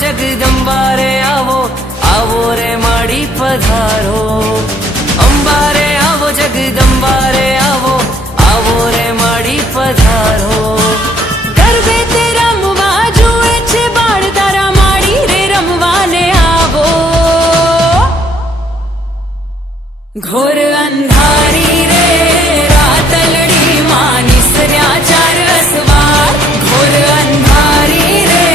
जगदंबा रे आवो आवो रे माड़ी पधारो। अंबा रे आवो जगदंबा रे आवो आवो रे माड़ी पधारो। गरबे ते रमवा जुए छे बाळ तारा माड़ी रे रमवा ने आवो। घोर अंधारी रे रातलड़ी मानी सर्या चार असवार। घोर अंधारी रे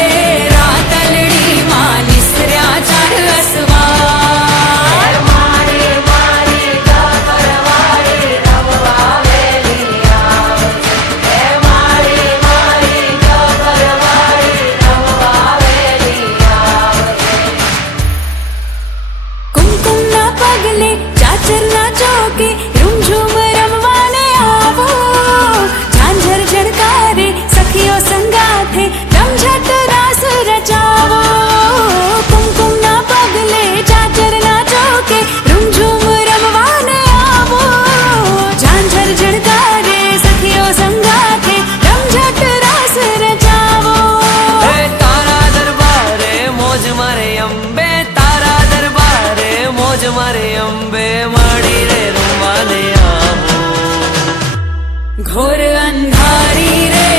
रातलड़ी मानी सर्या चार असवार। मारे मारे गबरवाड़ी रमवा वेली आवजे। मारे मारे गबरवाड़ी रमवा वेली आवजे। कुमकुम ना पगले चाचर ना चौके रूमझूम रमवाने आवो। झांझर झड़कारे सखियों संगाथे रमझट रास रचावो। कुमकुम ना पगले चाचर ना चौके रूमझूम रमवाने आवो। झांझर झड़कारे सखियों संगाथे रमझट रास रचावो। तारा दरबारे मौज मारे अंबे तारा दरबारे मौज मारे अंबे माड़ी रे रमवाने आवो। घोर अंधारी रे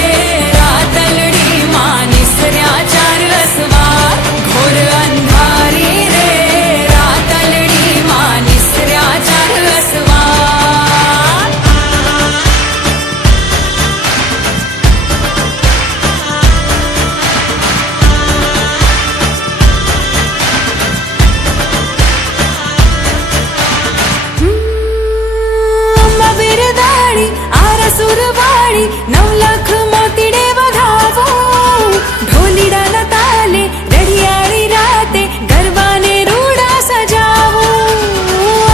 रातलड़ी मानी सर्या चार असवार। घोर अंधारी रे रातलड़ी मानी सर्या चार असवार। अंबा बिरदाड़ी आरा सुरवाड़ी नवलख मोतीडे वधावो। ढोलीड़ा ना ताले रढ़ियाड़ी राते गरबाने रूड़ा सजावो।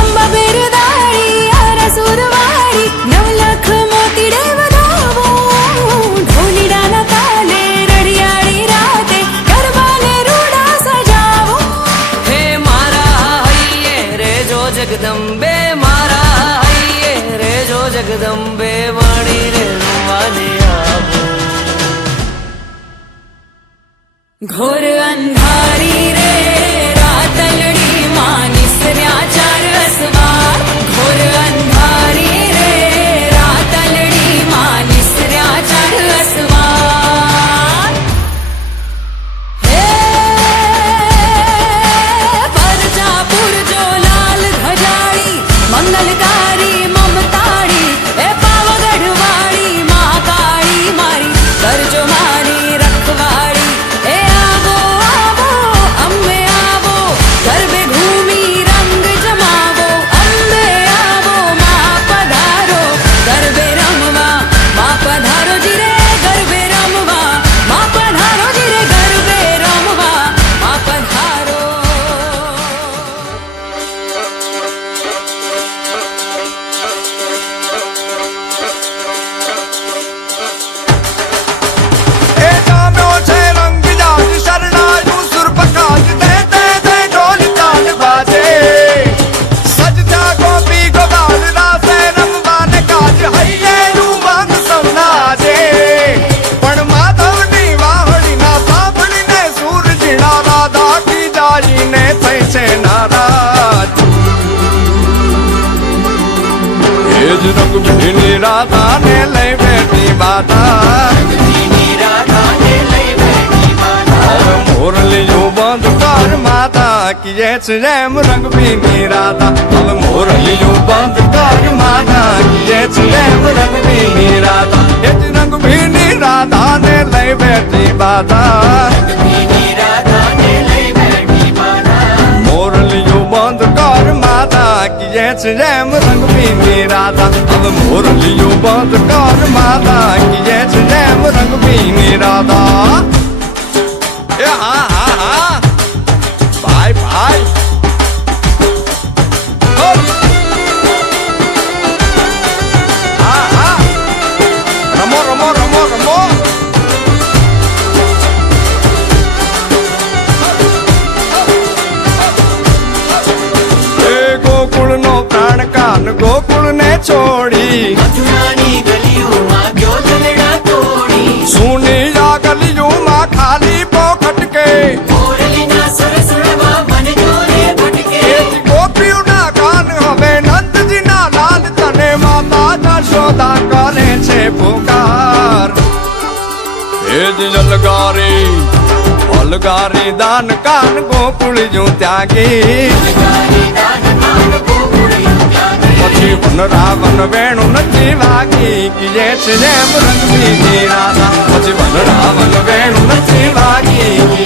अंबा बिरदाड़ी आरा सुरवाड़ी नवलख मोतीडे वधावो। ढोलीड़ा ना ताले रढ़ियाड़ी राते गरबाने रूड़ा सजावो। हे मारा हइये रे जो जगदंबे मारा हइये रे जो जगदंबे माड़ी रे रमवाने आवो। घोर अंधारी रे रातलड़ी मानी सर्या चार असवार। घोर अंधारी रे रातलड़ी मानी सर्या चार असवार। हे परजापुर जो लाल ध्वजाड़ी मंगलकारी ममताड़ी ए पावगढ़वाड़ी महाकाली मारी करजो मारी रखवाड़ी। ए आवो आवो अम्बे आवो गरबे घूमी रंग जमावो। अम्बे आवो माँ पधारो गरबे रमवा माँ पधारो जी रे गरबे रमवा माँ पधारो जी रे गरबे रमवा माँ पधारो। ए जाम्यो छे रंग जाज शरणायु सुर पकाज दे दे दे ढोल ताल बाजे। सज जागो पी गोपाल रासे रमवाने काज हइये रू मांग सवनाजे। पण माधवनी वाहड़ी ना साभड़ी ने सूरजीना राधा की जाई ने થઈ છે નારાજ। એ જ રંગ ભીની રાધા ને લઈ બેઠી માતા। હવે મોરલીયું બંધ કર માતા કીએ છે એમ રંગ ભીની રાધા। હવે મોરલીયું બંધ કર માતા કીએ છે એમ રંગ ભીની રાધા। એ જ રંગ ભીની રાધા ને લઈ બેઠી બાધા। મોરલીયું બંધ કર માતા કીએ છે એમ રંગ ભીની રાધા। હવે મોરલીયું બંધ કર માતા કીએ છે એમ રંગ ભીની રાધા। એ હા હા હા ભાઈ ભાઈ હા હા રમો રમો રમો રમો। એ ગોકુળનો પ્રાણ કાન ગોકુળ ને છોડી મથુરાની ગલીઓમાં ગયો દલડા તોડી। સુની આ ગલીઓમાં ખાલી પોખટ કે ઓરે પિચકારી દાન કાન ગોકુળ જો ત્યાગી પછી વન રાવણ વેણું નથી વાગી કીએ છે જેમ રંગબીની રાધા પછી વન રાવણ વેણું નથી વાગી